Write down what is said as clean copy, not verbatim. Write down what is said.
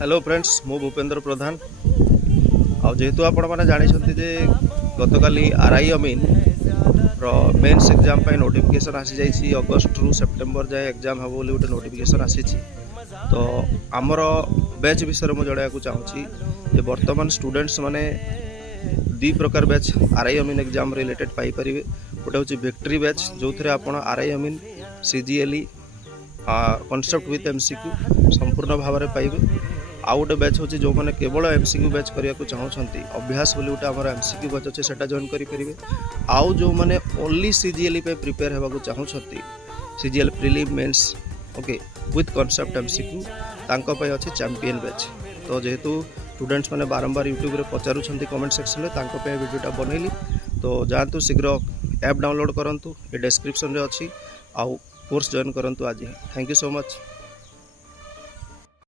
Hello friends मु भूपेंद्र प्रधान जेहेतु आपण मैंने जानते जे गतकाली आरआई अमीन मेन्स एग्जाम नोटिफिकेशन आसी जाइए अगस्ट रु सेप्टेम्बर जाए एग्जाम हम बोली गोटे नोटिफिकेशन आसी तो आमर बैच विषय में जणाया चाहूँगी जे वर्तमान स्टूडेंट्स माने दी प्रकार बैच आरआई अमीन एग्जाम रिलेटेड पाइपर गोटे हूँ विक्ट्री बैच जो थे आप आरआई अमीन सीजीएलई कॉन्सेप्ट विथ एमसीक्यू संपूर्ण भाव में पाइबे। आउ गोटे बैच होची जो मैंने केवल एमसीक्यू बैच करने को चाहते अभ्यास बोली गोटे आम एमसीक्यू बैच अच्छे से जॉइन करेंगे। आउ जो मैंने ओनली सीजीएलई पे प्रिपेयर होगा चाहते CGL prelim mains okay with concept MCQ तांको अच्छे चैंपियन बैच। तो जेहेतु स्टूडेंट्स मैंने बारंबार यूट्यूब रे पचारुछंती कमेंट सेक्शन में तांको पे वीडियोटा बनैली तो जातु शीघ्र ऐप डाउनलोड करूँ ये डिस्क्रिप्शन रे अच्छी आउ कोर्स जॉइन करूँ आज। Thank you so much.